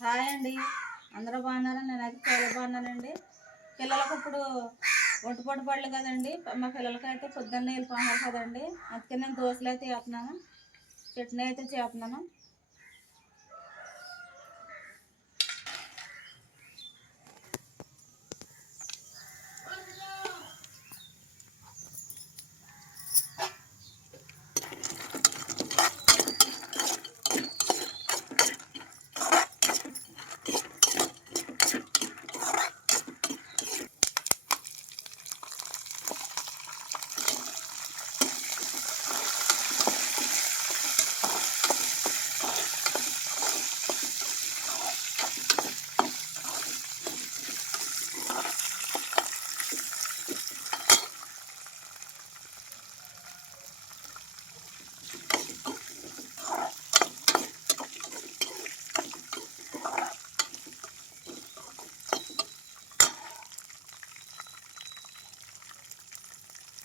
Hi అండి. అందరూ బాగున్నారా? నేనైతే చాలా బాగున్నానండి. పిల్లలకు ఇప్పుడు ఒంటి పొట్టు కదండి. మా పిల్లలకి అయితే పొద్దున్నే వెళ్ళిపోతున్నారు కదండి. అందుకే నేను దోశలు అయితే చేస్తున్నాను చట్నీ అయితే చేస్తున్నాను.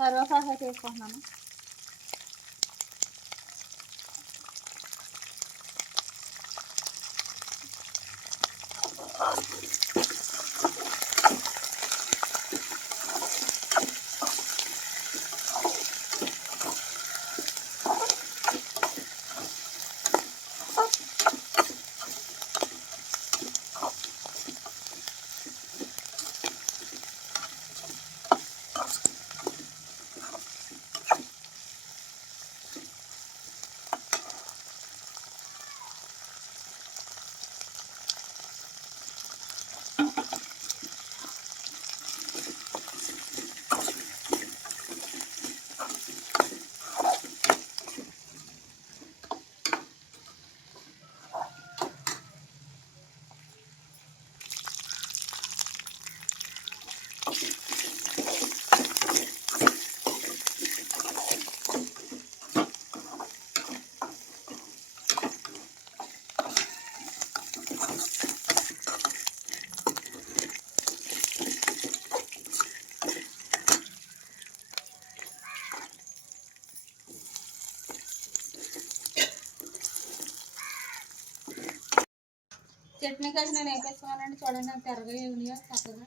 కరివేపాకు అయితే వేసుకుంటున్నాను చట్నీ కాసి నేను ఏం చూడండి నాకు తెరగా ఉన్నాయో చక్కగా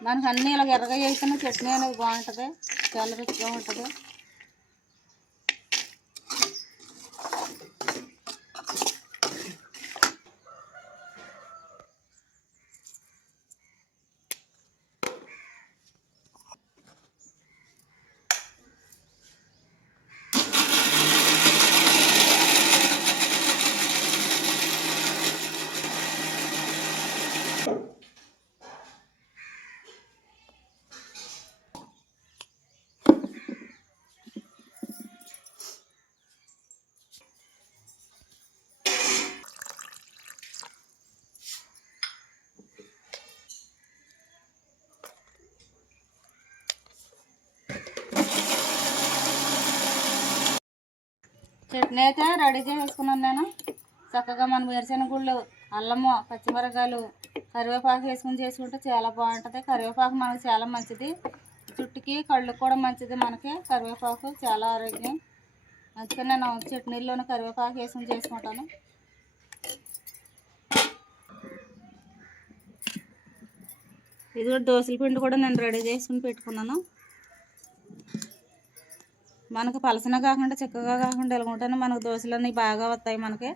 మనకు అన్నీ ఇలా ఎర్రగా వేసిన చట్నీ అనేది బాగుంటుంది చాలా రుచిగా ఉంటుంది. చట్నీ అయితే రెడీ చేసుకున్నాను నేను. చక్కగా మన వేరుశెనగుళ్ళు అల్లము పచ్చిమిరకాయలు కరివేపాకు వేసుకుని చేసుకుంటే చాలా బాగుంటుంది. కరివేపాకు మనకు చాలా మంచిది. జుట్టుకి కళ్ళకి కూడా మంచిది మనకి. కరివేపాకు చాలా ఆరోగ్యం. అందుకే నేను చట్నీల్లోనే కరివేపాకు వేసుకుని చేసుకుంటాను. ఇది కూడా దోశల పిండి కూడా నేను రెడీ చేసుకుని పెట్టుకున్నాను. మనకు పలసన కాకుండా చిక్కగా కాకుండా ఎలాగుంటేనే మనకు దోశలన్నీ బాగా వస్తాయి మనకి.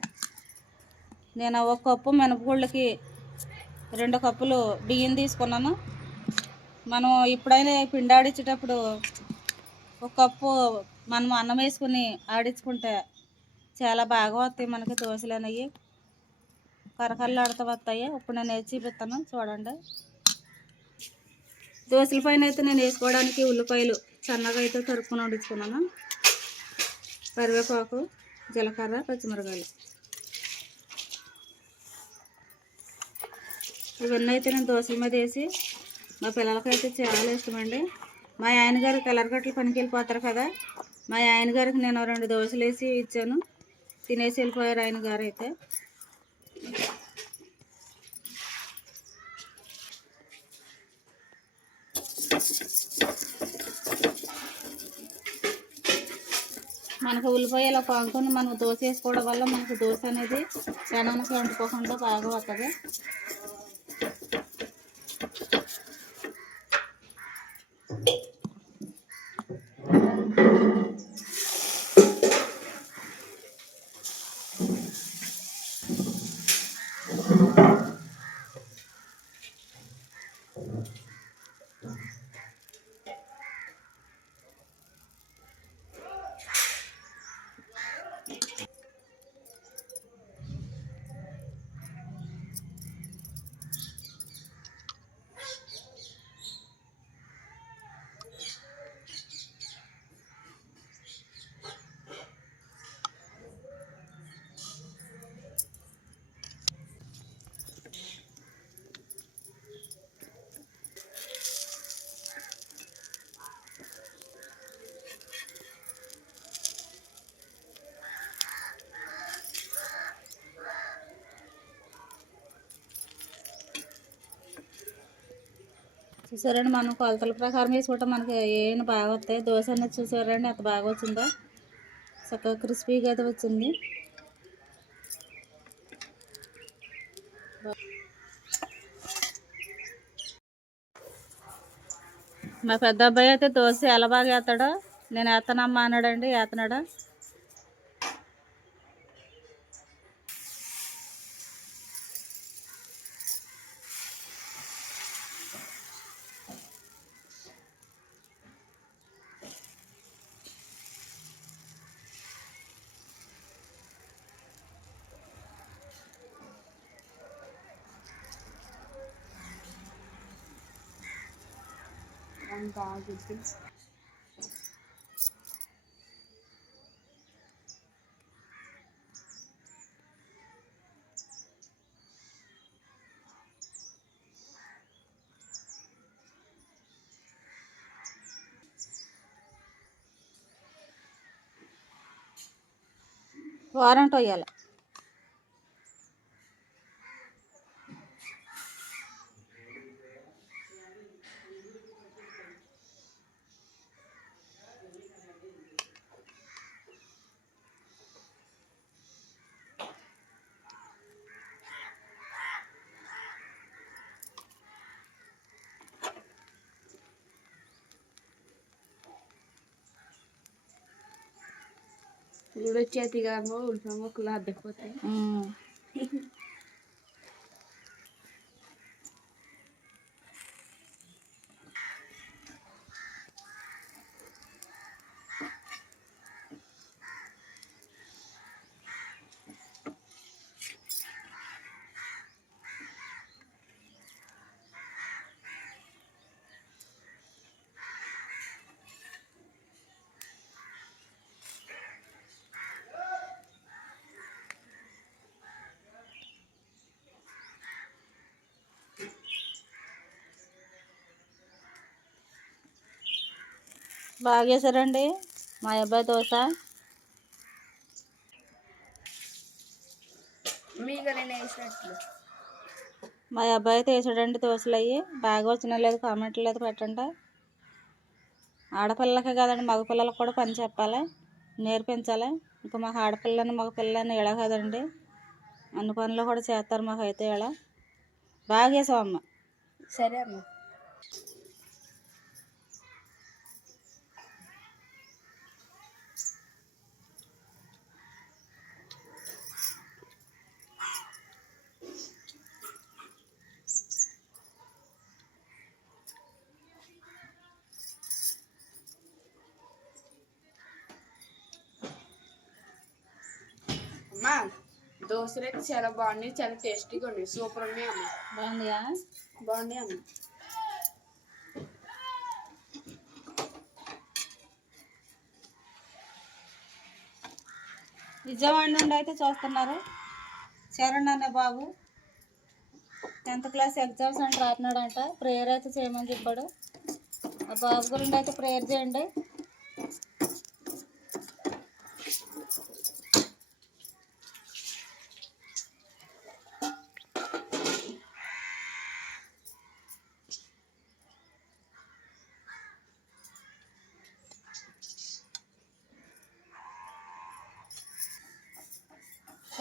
నేను ఒక కప్పు మినపగుళ్ళకి రెండు కప్పులు బియ్యం తీసుకున్నాను. మనం ఎప్పుడైనా పిండి ఆడించేటప్పుడు ఒక కప్పు మనం అన్నం వేసుకుని ఆడించుకుంటే చాలా బాగా వస్తాయి మనకి దోశలు అనేవి కరకరలాడుతూ వస్తాయి. ఇప్పుడు నేను వేసి చూపిస్తాను. చూడండి. దోశల పైన అయితే నేను వేసుకోవడానికి ఉల్లిపాయలు సన్నగా అయితే తరుపుకొని వండించుకున్నాను కరివేపాకు జీలకర్ర పచ్చిమిరకాయలు. ఇవన్నీ అయితే నేను దోశల మీద వేసి మా పిల్లలకైతే చాలా ఇష్టమండి. మా ఆయన గారు కలర్ కట్టలు పనికి వెళ్ళిపోతారు కదా మా ఆయన గారికి నేను రెండు దోశలు వేసి ఇచ్చాను. తినేసి వెళ్ళిపోయారు ఆయన గారు అయితే. మనకు ఉల్లిపోయి ఇలా కానుకొని మనం దోశ వేసుకోవడం వల్ల మనకు దోశ అనేది పెనానికి అంటుకోకుండా బాగా వస్తుంది చూసారండి మనం కొలతల ప్రకారం వేసుకుంటే మనకి ఏమైనా బాగా వస్తాయి? దోశ అనేది చూసారండి ఎంత బాగా వచ్చిందో. చక్కగా క్రిస్పీగా అయితే వచ్చింది. మా పెద్ద అబ్బాయి అయితే దోశ ఎలా బాగా వేస్తాడో నేను వేస్తానమ్మా అన్నాడండి వేస్తున్నాడా? వారంట్ వేయాలి ఇప్పుడు చేతిగా ఉల్లిపాయ ముక్కలు అద్దకపోతాయి ఉమ్. బాగా చేశారండి మా అబ్బాయి దోశ. మా అబ్బాయి అయితే వేసాడండి దోశలు అయ్యి. బాగా వచ్చినా లేదు కామెంట్లు లేదు పెట్టండి. ఆడపిల్లలకే కదండి మగ పిల్లలకు కూడా పని చెప్పాలి నేర్పించాలి. ఇంకా మాకు ఆడపిల్లని మగ పిల్లని ఇలా కదండి. అన్ని పనులు కూడా చేస్తారు మాకు అయితే ఇలా బాగా చేసావమ్మ సరే అమ్మ. అమ్మా దోశలు అయితే చాలా బాగున్నాయి చాలా టేస్టీగా ఉన్నాయి. సూపర్ ఉన్నాయి అమ్మ. బాగుందియా? బాగున్నాయి అమ్మ. విజయవాడ నుండి అయితే చూస్తున్నారు. చరణ్ అనే బాబు. టెన్త్ క్లాస్ ఎగ్జామ్స్ అంటే రాస్తున్నాడంట. ప్రేయర్ అయితే చేయమని చెప్పాడు. ఆ బాబు గురించి అయితే ప్రేయర్ చేయండి.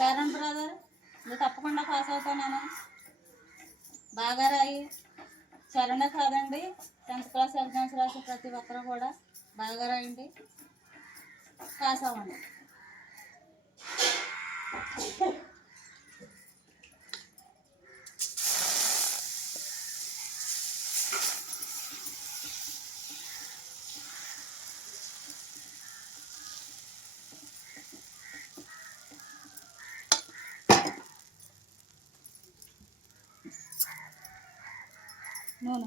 శరణ్ బ్రదర్ నువ్వు తప్పకుండా పాస్ అవుతానా బాగా రాయి శరణే కాదండి. టెన్త్ క్లాస్ ఎగ్జామ్స్ రాసే ప్రతి ఒక్కరు కూడా బాగా రాయండి పాస్ అవ్వండి. నూనె.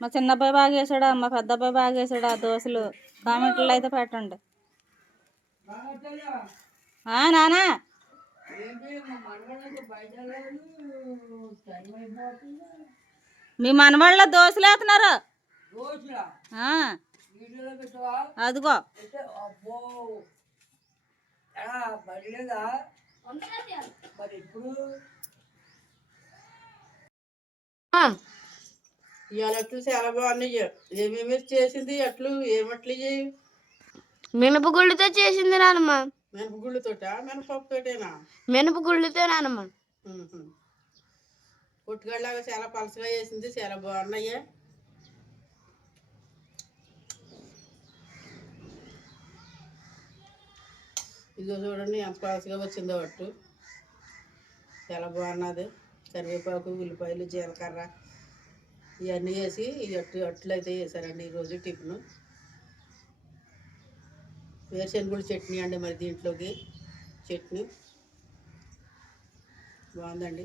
మా చిన్నబ్బాయి బాగా వేసాడా మా పెద్ద అబ్బాయి బాగా వేసాడా దోశలు? కామెంట్లో అయితే పెట్టండి. నానా? మీ మనవాళ్ళ దోశలు వేస్తున్నారు. ఇవాళ అట్లు చాలా బాగున్నాయి ఏమేమి చేసింది అట్లు ఏమట్లు మినపగుళ్ళతో చేసింది నానమ్మ. మినపగుళ్ళతోట మినపగుళ్ళతో నానమ్మ. పుట్టుగడ్లాగా చాలా పలసగా చేసింది చాలా బాగున్నాయి. ఇదిగో చూడండి ఎంత పలసగా వచ్చిందో అట్టు. చాలా బాగున్నది. కరివేపాకు ఉల్లిపాయలు జీలకర్ర ఇవన్నీ వేసి అట్టు అట్లు అయితే వేసారండి ఈరోజు టిఫిన్. వేరుశనగుడి చట్నీ అండి మరి దీంట్లోకి. చట్నీ. బాగుందండి.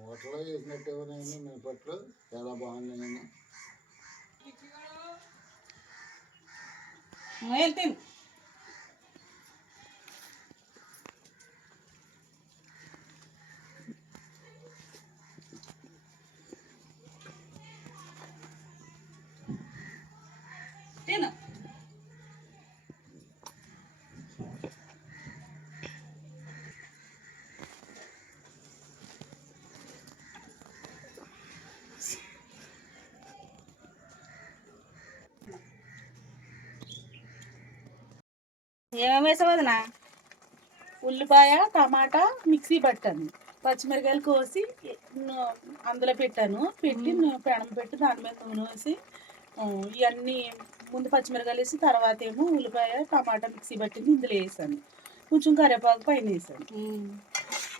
హోటల్లో చేసినట్టు నేను మీ పట్లు చాలా బాగున్నాయండి వెళ్తాను తిను ఏమేమి వేసావు వదినా? ఉల్లిపాయ టమాటా మిక్సీ పట్టాను. పచ్చిమిరకాయలు కోసి అందులో పెట్టాను. పెట్టి పెనం పెట్టి దాని మీద నూనె వేసి ఇవన్నీ ముందు పచ్చిమిరకాయలు వేసి తర్వాత ఏమో ఉల్లిపాయ టమాటా మిక్సీ పట్టింది ఇందులో వేసాను. కొంచెం కరివేపాకు పైన వేసాను.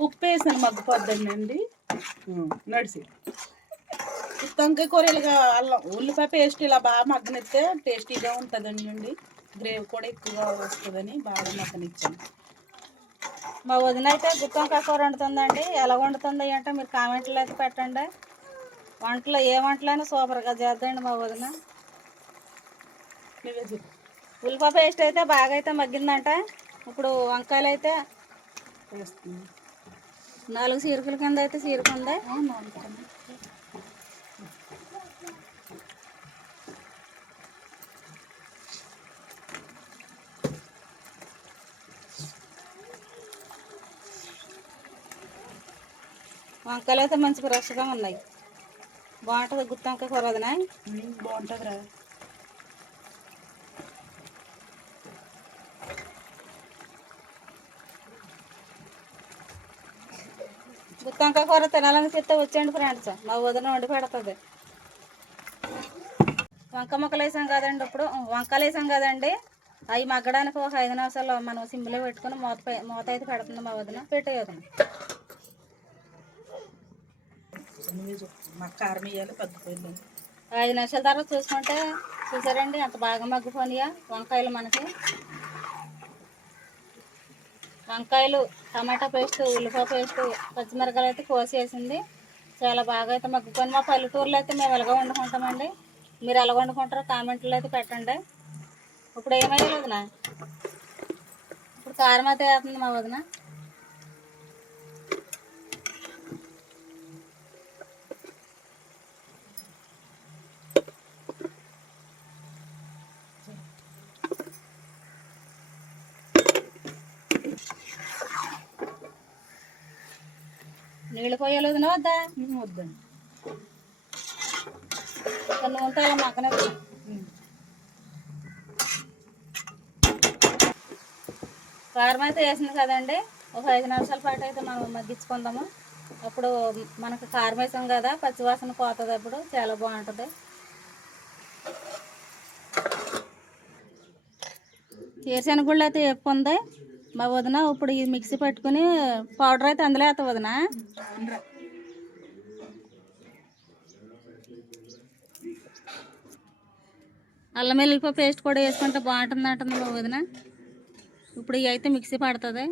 ఉప్పు వేసాను మగ్గు పొద్దున్నండి నడిచి గుత్తంకాయ కూరలుగా అల్లం ఉల్లిపాయ పేస్ట్ ఇలా బాగా మగ్గనిస్తే టేస్టీగా ఉంటుందండి అండి. గ్రేవీ కూడా ఎక్కువగా వస్తుందని బాగా మగ్గనిచ్చాను మా వదిన అయితే గుత్తొంకాయ కూర వండుతుందండి. ఎలా వండుతుంది అంటే మీరు కామెంట్లో అయితే పెట్టండి. వంటలో ఏ వంటలైనా సూపర్గా చేద్దండి మా వదిన. ఉల్లిపాయ పేస్ట్ అయితే బాగా అయితే మగ్గిందంట. ఇప్పుడు వంకాయలు అయితే నాలుగు చీరకుల కింద అయితే చీరకుంది వంకాయలు అయితే మంచి ఫ్రెష్గా ఉన్నాయి. బాగుంటుంది గుత్తొంకాయ కూర వదిన ఉమ్, బాగుంటుందిరా. గుత్తొంకాయ కూర తినాలని చెప్తే వచ్చేయండి ఫ్రెండ్స్. మా వదిన వండి పెడుతుంది. వంక మొక్కలు వేసాం కదండి ఇప్పుడు. వంకాయలు వేసాం కదండి. అవి మగ్గడానికి ఒక ఐదు నిమిషాలు మనం సిమ్లో పెట్టుకుని మూత మూత అయితే పెడుతుంది మా వదిన. పెట్టే వదిన చూస్తుంది మాకు కారం వేయాలి ఐదు నిమిషాల తర్వాత చూసుకుంటే చూసారండి అంత బాగా మగ్గిపోయినాయా వంకాయలు మనకి. వంకాయలు టమాటా పేస్ట్ ఉల్లిపాయ పేస్ట్ పచ్చిమిరకాయలు అయితే కోసేసింది. చాలా బాగా అయితే మగ్గిపోయి మా పల్లెటూరులో అయితే మేము ఎలాగ వండుకుంటామండి. మీరు ఎలా వండుకుంటారో కామెంట్లో అయితే పెట్టండి. ఇప్పుడు ఏమయ్యాలి ఇప్పుడు కారం అయితే వేస్తుంది మా వదిన. పోయాలి వదిన వద్దా వద్దండి. కొన్ని ఉంటాయి ఉమ్. కారం అయితే వేసింది కదండి. ఒక ఐదు నిమిషాల పాటు అయితే మనం మగ్గించుకుందాము. అప్పుడు మనకు కారం వేసాం కదా పచ్చివాసన పోతుంది అప్పుడు చాలా బాగుంటుంది. ఏరుశనగుళ్ళు అయితే ఎక్కుంది మా వదిన ఇప్పుడు ఇది మిక్సీ పెట్టుకుని పౌడర్ అయితే అందులో వేస్తా వదిన. అల్లం వెల్లుల్లిపాయ పేస్ట్ కూడా వేసుకుంటే బాగుంటుంది అంటుంది మా వదిన. ఇప్పుడు ఇవి అయితే మిక్సీ పడుతుంది.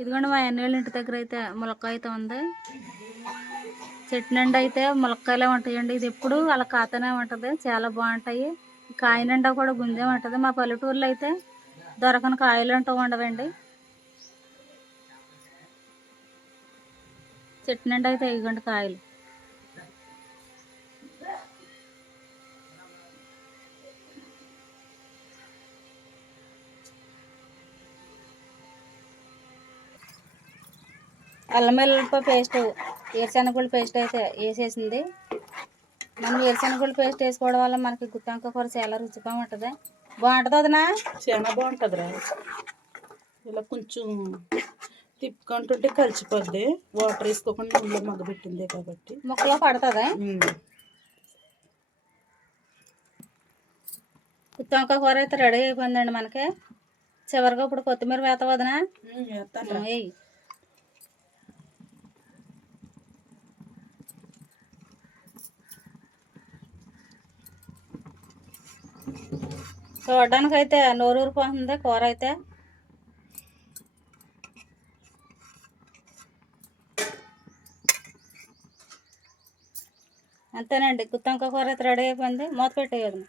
ఇదిగోండి మా అన్నయ్య ఇంటి దగ్గర అయితే ములక్కాయ అయితే ఉంది. చెట్టు నిండా అయితే ములక్కాయలే ఉంటాయండి. ఇది ఎప్పుడు అలా కాతనే ఉంటుంది. చాలా బాగుంటాయి. కాయ నిండా కూడా గుంజే ఉంటుంది. మా పల్లెటూరులో అయితే దొరకని కాయలు అంటూ ఉండవండి. చెట్టు నిండా అయితే ఇవ్వండి కాయలు. అల్లం వెల్లుల్లిపాయ పేస్ట్ ఏరుశనగగుళ్ళ పేస్ట్ అయితే వేసేసింది. మనం ఏరుశనగగుళ్ళ పేస్ట్ వేసుకోవడం వల్ల మనకి గుత్తంకాయ కూర చాలా రుచిగా ఉంటుంది. బాగుంటుంది వదినా? చాలా బాగుంటుందిరా. ఇలా కొంచెం తిప్పుకుంటుంటే కలిసిపోద్ది. వాటర్ వేసుకోకుండా నూనెలో మగ్గబెట్టిందే కాబట్టి. ముక్కలో పడుతుంది? ఉమ్. గుత్తంకాయ కూర అయితే రెడీ అయిపోయిందండి మనకి. చివరిగా ఇప్పుడు కొత్తిమీర వేత వదినా? ఉమ్, చూడడానికి అయితే నోరూరిపోతుంది కూర అయితే అంతేనండి గుత్తంక కూర అయితే రెడీ అయిపోయింది. మూత పెట్టేయదు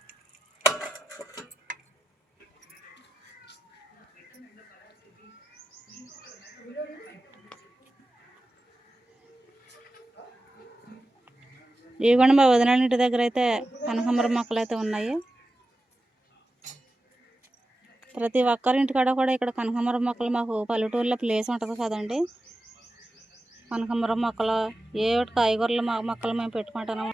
ఇవ్వండి మా వదిన ఇంటి దగ్గర అయితే కనకాంబరం మొక్కలు అయితే ఉన్నాయి. ప్రతి ఒక్కరింటికాడ కూడా ఇక్కడ కనకాంబరం మొక్కలు మాకు పల్లెటూరులో ప్లేస్ ఉంటుంది కదండి. కనకాంబరం మొక్కలు ఏ కాయగూరలు మొక్కలు మేము పెట్టుకుంటున్నాము